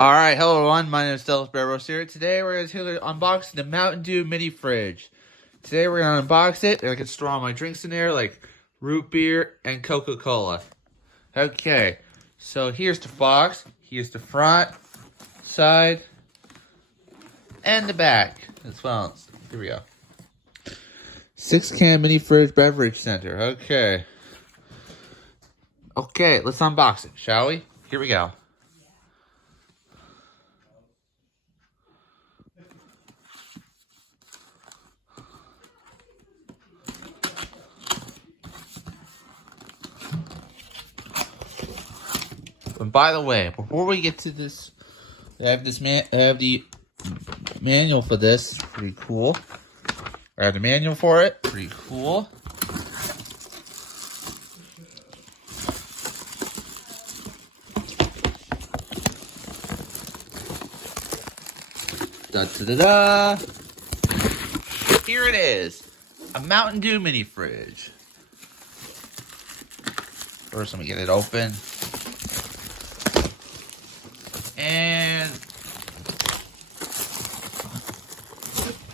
Alright, hello everyone, my name is Stellace Barros here. Today we're going to unbox the Mountain Dew mini fridge. Today we're going to unbox it, and I can store all my drinks in there like root beer and Coca-Cola. Okay, so here's the box, here's the front, side, and the back as well. Here we go. 6-can mini fridge beverage center, okay. Okay, let's unbox it, shall we? Here we go. And by the way, before we get to this, I have the manual for this. Pretty cool. I have the manual for it. Pretty cool. Da da da da. Here it is, a Mountain Dew mini fridge. First, let me get it open. And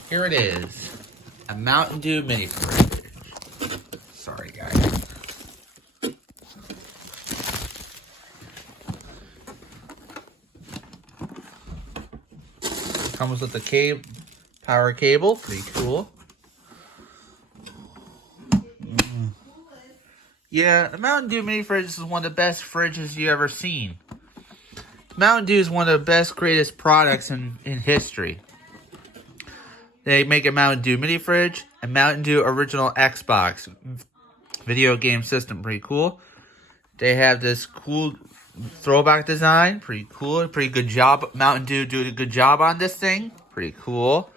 here it is, a Mountain Dew mini fridge. Sorry, guys. Comes with the power cable. Pretty cool. Yeah, the Mountain Dew mini fridge is one of the best fridges you ever seen. Mountain Dew is one of the best, greatest products in history. They make a Mountain Dew mini fridge, a Mountain Dew original Xbox video game system. Pretty cool. They have this cool throwback design. Pretty cool. Pretty good job. Mountain Dew doing a good job on this thing. Pretty cool.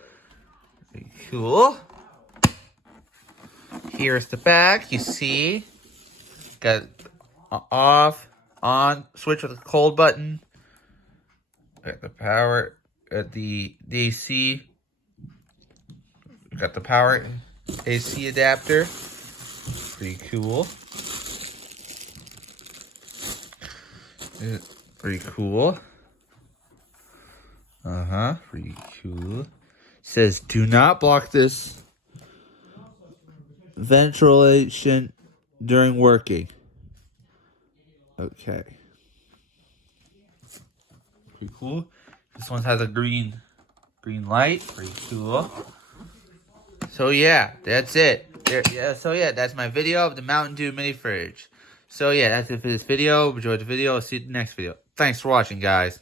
Pretty cool. Here's the back. You see, got off, on, switch with the cold button. Got the power at the AC. Got the power AC adapter. Pretty cool. Pretty cool. Pretty cool. Says, do not block this ventilation during working. Okay. Pretty cool. This one has a green light. Pretty cool. So yeah, that's it. That's my video of the Mountain Dew mini fridge. So yeah, that's it for this video. Enjoyed the video. I'll see you in the next video. Thanks for watching, guys.